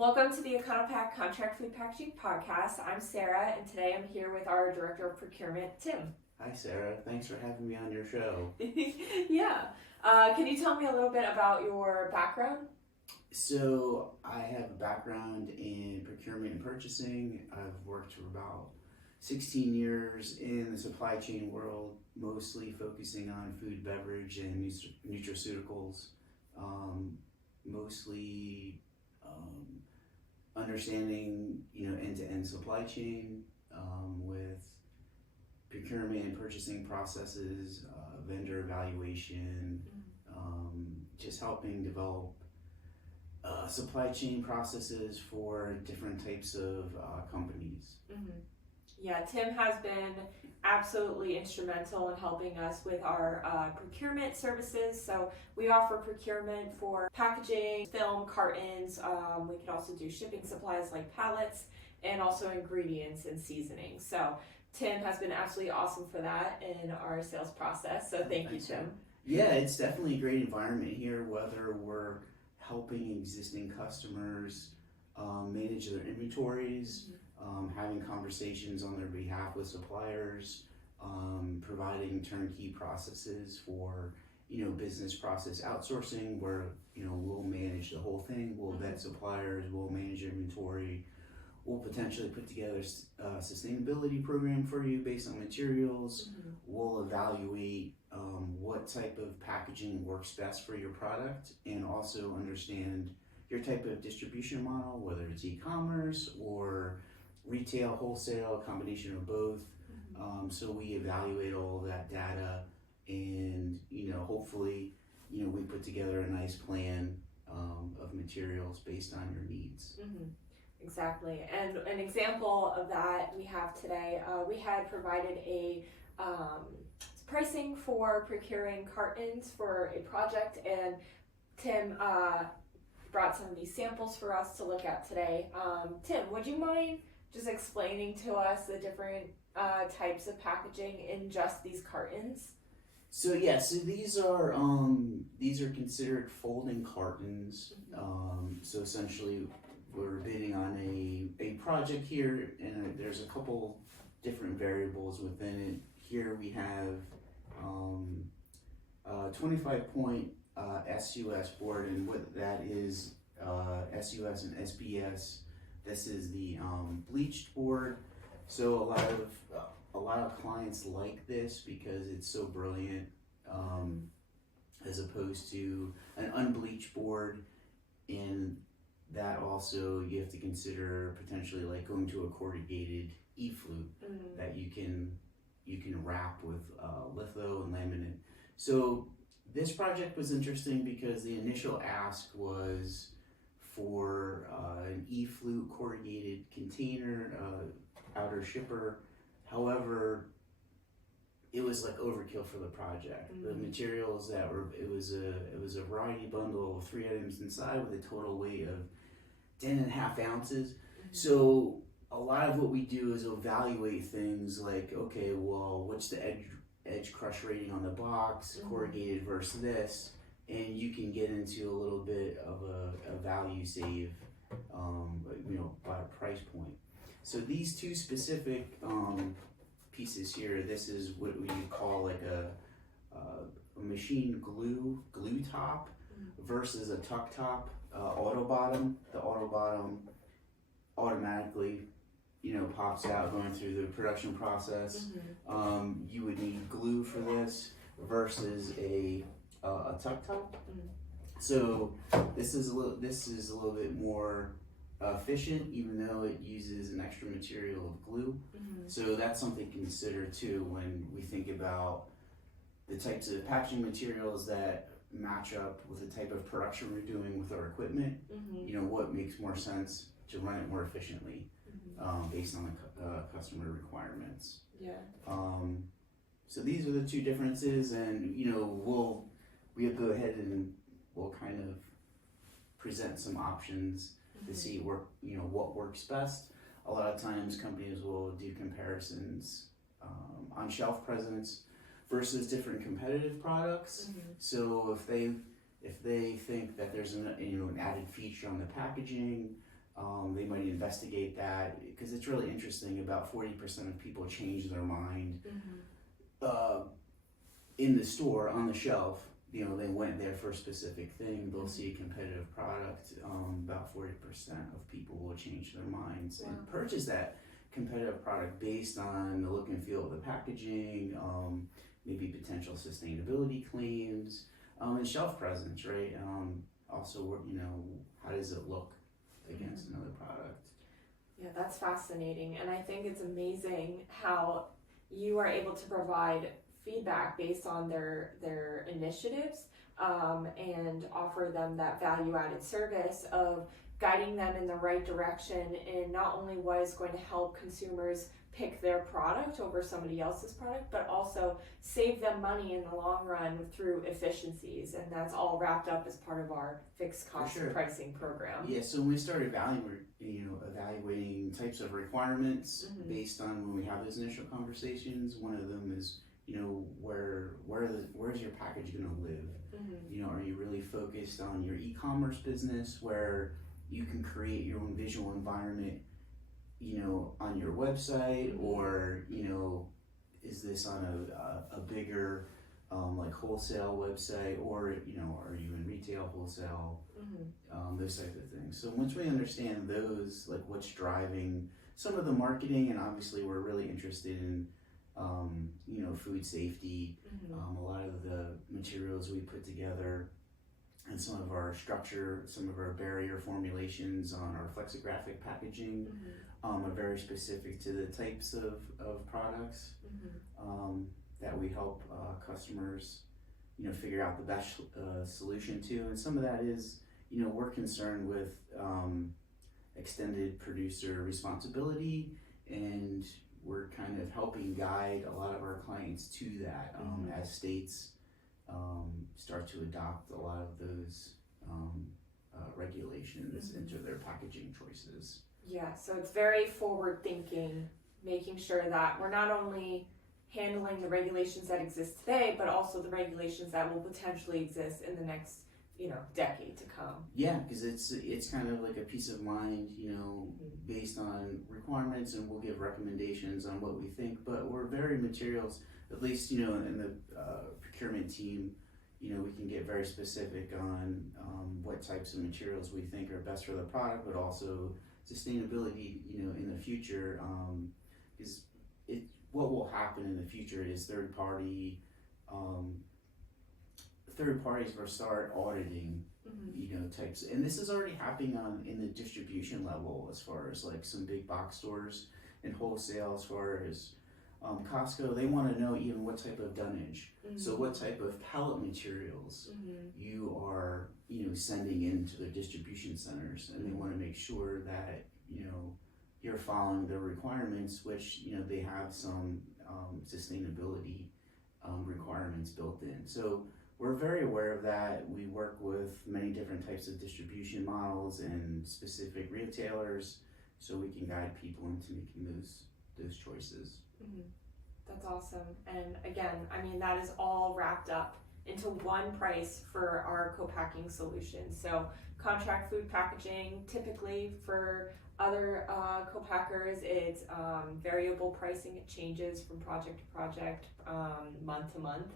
Welcome to the Econo-Pak Contract Food Packaging Podcast. I'm Sarah, and today I'm here with our Director of Procurement, Tim. Hi, Sarah. Thanks for having me on your show. Yeah. Can you tell me a little bit about your background? So, I have a background in procurement and purchasing. I've worked for about 16 years in the supply chain world, mostly focusing on food, beverage, and nutraceuticals. Mostly understanding, end-to-end supply chain with procurement and purchasing processes, vendor evaluation, just helping develop supply chain processes for different types of companies. Mm-hmm. Yeah, Tim has been absolutely instrumental in helping us with our procurement services. So we offer procurement for packaging, film, cartons. We can also do shipping supplies like pallets and also ingredients and seasonings. So Tim has been absolutely awesome for that in our sales process. So thank you, Tim. Yeah, it's definitely a great environment here, whether we're helping existing customers manage their inventories, having conversations on their behalf with suppliers, providing turnkey processes for business process outsourcing, where we'll manage the whole thing. We'll vet suppliers, we'll manage inventory, we'll potentially put together a sustainability program for you based on materials. We'll evaluate what type of packaging works best for your product, and also understand your type of distribution model, whether it's e-commerce or retail, wholesale, a combination of both. So we evaluate all of that data, and hopefully we put together a nice plan of materials based on your needs. Exactly, and an example of that we have today, we had provided a pricing for procuring cartons for a project, and Tim brought some of these samples for us to look at today. Tim, would you mind just explaining to us the different types of packaging in just these cartons? So these are considered folding cartons. So essentially, we're bidding on a project here, and there's a couple different variables within it. Here we have 25-point SUS board, and what that is, SUS and SBS. This is the bleached board. So a lot of clients like this because it's so brilliant, as opposed to an unbleached board. And that also, you have to consider potentially like going to a corrugated e-flute that you can wrap with litho and laminate. So this project was interesting because the initial ask was for an e-flute corrugated container, outer shipper. However, it was like overkill for the project. The materials it was a variety bundle of 3 items inside with a total weight of 10.5 ounces. So a lot of what we do is evaluate things like, okay, well, what's the edge crush rating on the box, corrugated versus this, and you can get into a little bit of a value save, by a price point. So these two specific pieces here, this is what we call like a machine glue top versus a tuck top auto bottom. The auto bottom automatically pops out going through the production process. You would need glue for this versus a tuck top. So this is a little bit more efficient, even though it uses an extra material of glue. So that's something to consider too when we think about the types of packaging materials that match up with the type of production we're doing with our equipment. What makes more sense to run it more efficiently based on the customer requirements. So these are the two differences, and we'll go ahead and we'll kind of present some options to see what works best. A lot of times companies will do comparisons on shelf presence versus different competitive products. So if they think that there's an added feature on the packaging, They might investigate that because it's really interesting. About 40% of people change their mind in the store on the shelf. You know, they went there for a specific thing. They'll see a competitive product. About 40% of people will change their minds and purchase that competitive product based on the look and feel of the packaging, maybe potential sustainability claims, and shelf presence, right? Also, you know, how does it look against another product? Yeah, that's fascinating, and I think it's amazing how you are able to provide feedback based on their initiatives, and offer them that value-added service of guiding them in the right direction in not only what is going to help consumers pick their product over somebody else's product, but also save them money in the long run through efficiencies, and that's all wrapped up as part of our fixed cost pricing program. Yeah, so when we started evaluating types of requirements based on when we have those initial conversations, one of them is, you know, where's your package going to live? You know, are you really focused on your e-commerce business where you can create your own visual environment, you know, on your website, or, you know, is this on a bigger like wholesale website, or, you know, are you in retail, wholesale, those types of things. So once we understand those, like what's driving some of the marketing, and obviously we're really interested in you know, food safety, a lot of the materials we put together, and some of our structure, some of our barrier formulations on our flexographic packaging are very specific to the types of products that we help customers, you know, figure out the best solution to. And some of that is, you know, we're concerned with extended producer responsibility, and we're kind of helping guide a lot of our clients to that as states start to adopt a lot of those regulations into their packaging choices. Yeah, so it's very forward thinking, making sure that we're not only handling the regulations that exist today, but also the regulations that will potentially exist in the next, you know, decade to come. Yeah, because it's kind of like a peace of mind, you know, based on requirements, and we'll give recommendations on what we think, but we're very materials, at least, you know, in the procurement team, you know, we can get very specific on what types of materials we think are best for the product, but also sustainability, you know, in the future, because what will happen in the future is third parties will start auditing, you know, types, and this is already happening in the distribution level, as far as like some big box stores and wholesale, as far as Costco. They want to know even what type of dunnage, so what type of pallet materials you are, you know, sending into the distribution centers, and they want to make sure that, you know, you're following the requirements, which, you know, they have some sustainability requirements built in. So we're very aware of that. We work with many different types of distribution models and specific retailers, so we can guide people into making those choices. That's awesome. And again, I mean, that is all wrapped up into one price for our co-packing solution. So contract food packaging, typically for other co-packers, it's variable pricing. It changes from project to project, month to month.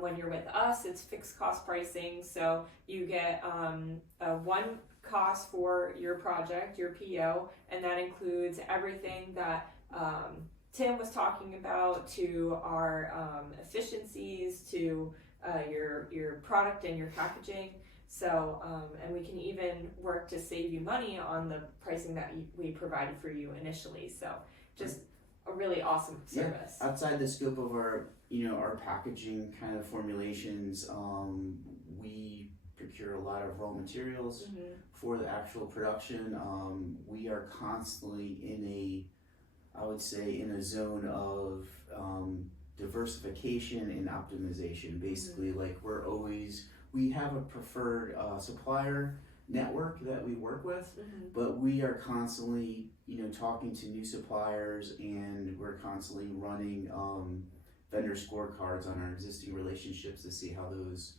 When you're with us, it's fixed cost pricing. So you get one cost for your project, your PO, and that includes everything that Tim was talking about, to our efficiencies, to your product and your packaging. So, and we can even work to save you money on the pricing that we provided for you initially. So just a really awesome service. Yeah. Outside the scope of our, you know, our packaging kind of formulations, we procure a lot of raw materials for the actual production. We are constantly I would say in a zone of diversification and optimization. Basically, like we have a preferred supplier network that we work with, but we are constantly, you know, talking to new suppliers, and we're constantly running vendor scorecards on our existing relationships to see how those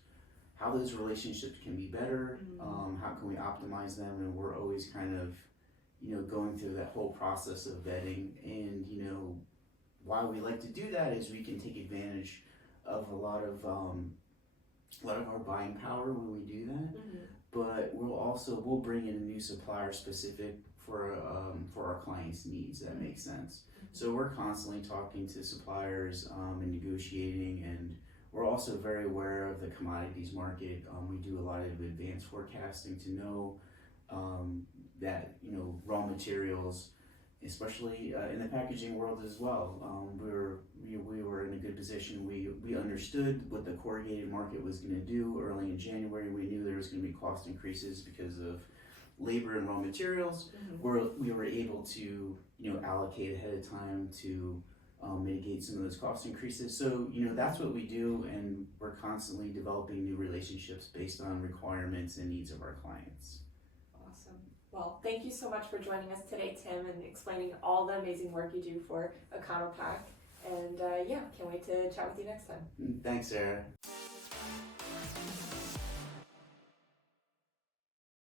relationships can be better, how can we optimize them, and we're always kind of going through that whole process of vetting. And why we like to do that is we can take advantage of a lot of our buying power when we do that. But we'll bring in a new supplier specific for our clients' needs. That makes sense. So we're constantly talking to suppliers and negotiating, and we're also very aware of the commodities market. We do a lot of advanced forecasting to know that raw materials, especially in the packaging world as well. We were in a good position. We understood what the corrugated market was going to do early in January. We knew there was going to be cost increases because of labor and raw materials. We were able to allocate ahead of time to mitigate some of those cost increases. So that's what we do, and we're constantly developing new relationships based on requirements and needs of our clients. Awesome. Well, thank you so much for joining us today, Tim, and explaining all the amazing work you do for Econo-Pak. And can't wait to chat with you next time. Thanks, Sarah.